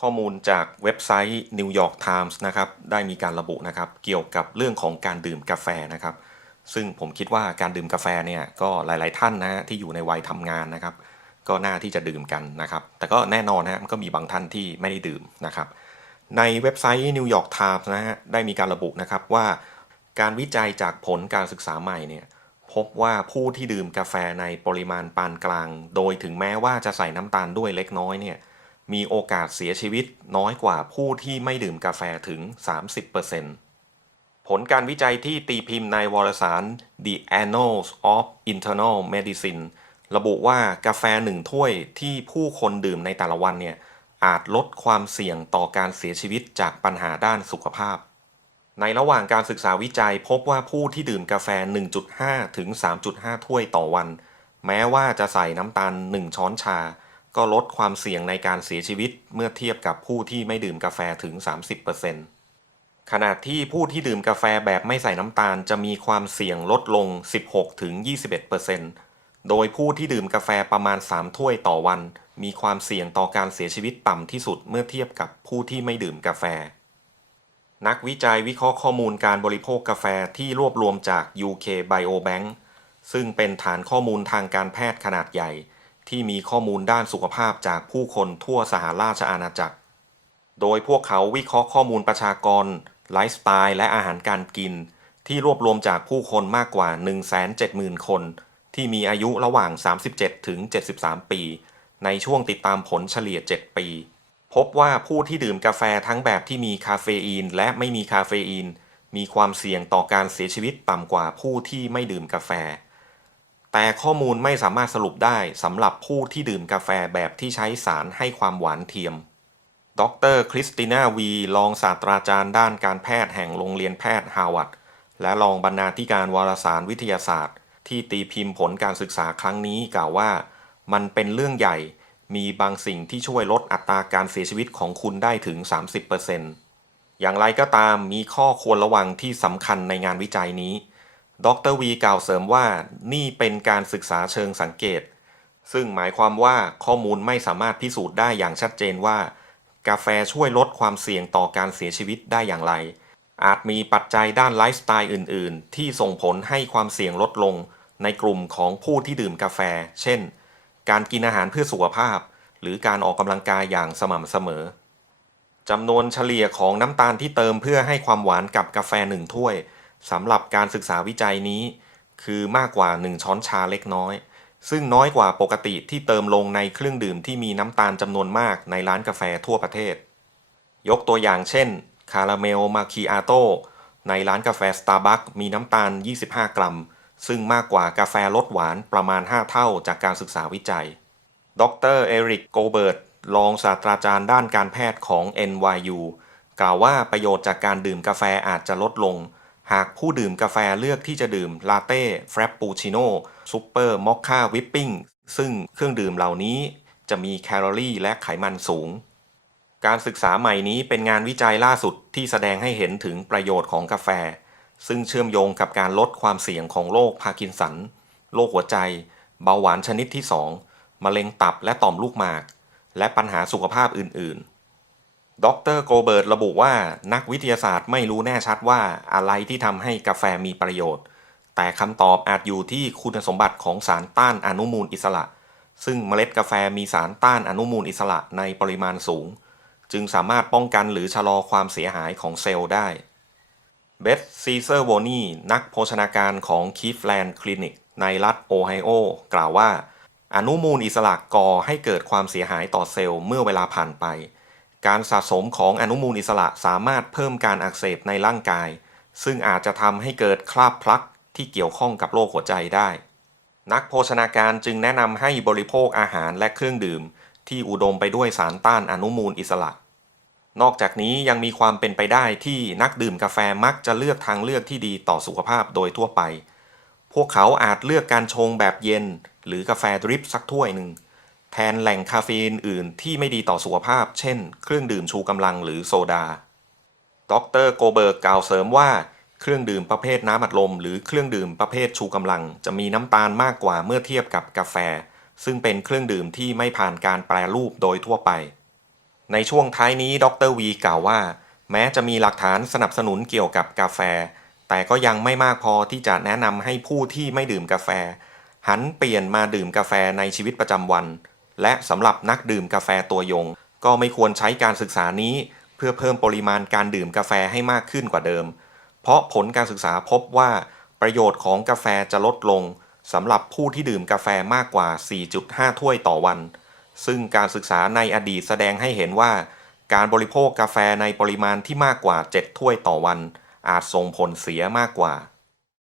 ข้อมูลจากเว็บไซต์ New York Times นะครับได้มีการระบุนะครับเกี่ยวกับเรื่องของการดื่มกาแฟนะครับซึ่งผมคิดว่าการดื่มกาแฟเนี่ยก็หลายๆท่านนะฮะที่อยู่ในวัยทำงานนะครับก็น่าที่จะดื่มกันนะครับแต่ก็แน่นอนฮะมันก็มีบางท่านที่ไม่ได้ดื่มนะครับในเว็บไซต์ New York Times นะฮะได้มีการระบุนะครับว่าการวิจัยจากผลการศึกษาใหม่เนี่ยพบว่าผู้ที่ดื่มกาแฟในปริมาณปานกลางโดยถึงแม้ว่าจะใส่น้ำตาลด้วยเล็กน้อยเนี่ย มีโอกาสเสียชีวิตน้อยกว่าผู้ที่ไม่ดื่มกาแฟถึง 30%ผลการวิจัยที่ตีพิมพ์ในวารสาร The Annals of Internal Medicine ระบุว่ากาแฟหนึ่งถ้วยที่ผู้คนดื่มในแต่ละวันเนี่ยอาจลดความเสี่ยงต่อการเสียชีวิตจากปัญหาด้านสุขภาพ ในระหว่างการศึกษาวิจัยพบว่าผู้ที่ดื่มกาแฟ 1.5 ถึง 3.5 ถ้วยต่อวันแม้ว่าจะใส่น้ำตาล 1 ช้อนชาก็ลดความเสี่ยงในการเสียชีวิตเมื่อเทียบกับผู้ที่ไม่ดื่มกาแฟถึง 30%ขณะที่ผู้ที่ดื่มกาแฟแบบไม่ใส่น้ำตาลจะมีความเสี่ยงลดลง 16 ถึง 21%โดยผู้ที่ดื่มกาแฟประมาณ 3 ถ้วยต่อวันมีความเสี่ยงต่อการเสียชีวิตต่ำที่สุดเมื่อเทียบกับผู้ที่ไม่ดื่มกาแฟ นักวิจัยวิเคราะห์ข้อมูลการบริโภคกาแฟที่รวบรวมจาก UK Biobank ซึ่งเป็นฐานข้อมูลทางการแพทย์ขนาดใหญ่ที่มีข้อมูลด้านสุขภาพจากผู้คนทั่วสหราชอาณาจักร โดยพวกเขาวิเคราะห์ข้อมูลประชากรไลฟ์สไตล์และอาหารการกินที่รวบรวมจากผู้คนมากกว่า 170,000 คนที่มีอายุระหว่าง 37 ถึง 73 ปีในช่วงติดตามผลเฉลี่ย 7 ปี พบว่าผู้ที่ดื่มกาแฟทั้งแบบที่มีคาเฟอีนและไม่มีคาเฟอีนมีความเสี่ยงต่อการเสียชีวิตต่ำกว่าผู้ที่ไม่ดื่มกาแฟแต่ข้อมูลไม่สามารถสรุปได้สำหรับผู้ที่ดื่มกาแฟแบบที่ใช้สารให้ความหวานเทียมดรคริสติน่าวีรองศาสตราจารย์ด้านการแพทย์แห่งโรงเรียนแพทย์ฮาร์วาร์ดและรองบรรณาธิการวารสารวิทยาศาสตร์ที่ตีพิมพ์ผลการศึกษาครั้งนี้กล่าวว่ามันเป็นเรื่องใหญ่มีบางสิ่งที่ช่วยลดอัตราการเสียชีวิตของคุณได้ถึง 30%อย่างไรก็ตามมีข้อควรระวังที่สำคัญในงานวิจัยนี้ดรวีกล่าวเสริมว่านี่เป็นการศึกษาเชิงสังเกตซึ่งหมายความว่าข้อมูลไม่สามารถพิสูจน์ได้อย่างชัดเจนว่ากาแฟช่วยลดความเสี่ยงต่อการเสียชีวิตได้อย่างไรอาจมีปัจจัยด้านไลฟ์สไตล์อื่นๆที่ส่งผลให้ความเสี่ยงลดลงในกลุ่มของผู้ที่ดื่มกาแฟเช่นการกินอาหารเพื่อสุขภาพหรือการออกกำลังกายอย่างสม่ำเสมอจำนวนเฉลี่ยของน้ำตาลที่เติมเพื่อให้ความหวานกับกาแฟ1 ถ้วยสำหรับการศึกษาวิจัยนี้คือมากกว่า1 ช้อนชาเล็กน้อยซึ่งน้อยกว่าปกติที่เติมลงในเครื่องดื่มที่มีน้ำตาลจำนวนมากในร้านกาแฟทั่วประเทศยกตัวอย่างเช่นคาราเมลมาคิอาโต้ในร้านกาแฟ Starbucks มีน้ำตาล25 กรัมซึ่งมากกว่ากาแฟรสหวานประมาณ5 เท่าจากการศึกษาวิจัยดรเอริกโกเบิร์ตรองศาสตราจารย์ด้านการแพทย์ของ NYU กล่าวว่าประโยชน์จากการดื่มกาแฟอาจจะลดลงหากผู้ดื่มกาแฟเลือกที่จะดื่มลาเต้เฟรปปูชิโน่ซุปเปอร์มอคค่าวิปปิ้งซึ่งเครื่องดื่มเหล่านี้จะมีแคลอรี่และไขมันสูงการศึกษาใหม่นี้เป็นงานวิจัยล่าสุดที่แสดงให้เห็นถึงประโยชน์ของกาแฟซึ่งเชื่อมโยงกับการลดความเสี่ยงของโรคพาร์กินสันโรคหัวใจเบาหวานชนิดที่2มะเร็งตับและต่อมลูกหมากและปัญหาสุขภาพอื่นๆดรโกเบิร์ตระบุว่านักวิทยาศาสตร์ไม่รู้แน่ชัดว่าอะไรที่ทำให้กาแฟมีประโยชน์แต่คำตอบอาจอยู่ที่คุณสมบัติของสารต้านอนุมูลอิสระซึ่งเมล็ดกาแฟมีสารต้านอนุมูลอิสระในปริมาณสูงจึงสามารถป้องกันหรือชะลอความเสียหายของเซลล์ได้เบธซีเซอร์โวนีนักโภชนาการของคีฟแลนด์คลินิกในรัฐโอไฮโอกล่าวว่าอนุมูลอิสระก่อให้เกิดความเสียหายต่อเซลล์เมื่อเวลาผ่านไปการสะสมของอนุมูลอิสระสามารถเพิ่มการอักเสบในร่างกายซึ่งอาจจะทำให้เกิดคราบพลักที่เกี่ยวข้องกับโรคหัวใจได้นักโภชนาการจึงแนะนำให้บริโภคอาหารและเครื่องดื่มที่อุดมไปด้วยสารต้านอนุมูลอิสระนอกจากนี้ยังมีความเป็นไปได้ที่นักดื่มกาแฟมักจะเลือกทางเลือกที่ดีต่อสุขภาพโดยทั่วไปพวกเขาอาจเลือกการชงแบบเย็นหรือกาแฟดริปสักถ้วยหนึ่งแทนแหล่งคาเฟอีนอื่นที่ไม่ดีต่อสุขภาพเช่นเครื่องดื่มชูกำลังหรือโซดาดรโกเบิร์กกล่าวเสริมว่าเครื่องดื่มประเภทน้ำอัดลมหรือเครื่องดื่มประเภทชูกำลังจะมีน้ำตาลมากกว่าเมื่อเทียบกับกาแฟซึ่งเป็นเครื่องดื่มที่ไม่ผ่านการแปรรูปโดยทั่วไป ในช่วงท้ายนี้ดรวีกล่าวว่าแม้จะมีหลักฐานสนับสนุนเกี่ยวกับกาแฟแต่ก็ยังไม่มากพอที่จะแนะนำให้ผู้ที่ไม่ดื่มกาแฟหันเปลี่ยนมาดื่มกาแฟในชีวิตประจำวันและสำหรับนักดื่มกาแฟตัวยงก็ไม่ควรใช้การศึกษานี้เพื่อเพิ่มปริมาณการดื่มกาแฟให้มากขึ้นกว่าเดิมเพราะผลการศึกษาพบว่าประโยชน์ของกาแฟจะลดลงสำหรับผู้ที่ดื่มกาแฟมากกว่า 4.5 ถ้วยต่อวันซึ่งการศึกษาในอดีตแสดงให้เห็นว่าการบริโภคกาแฟในปริมาณที่มากกว่า 7 ถ้วยต่อวันอาจส่งผลเสียมากกว่า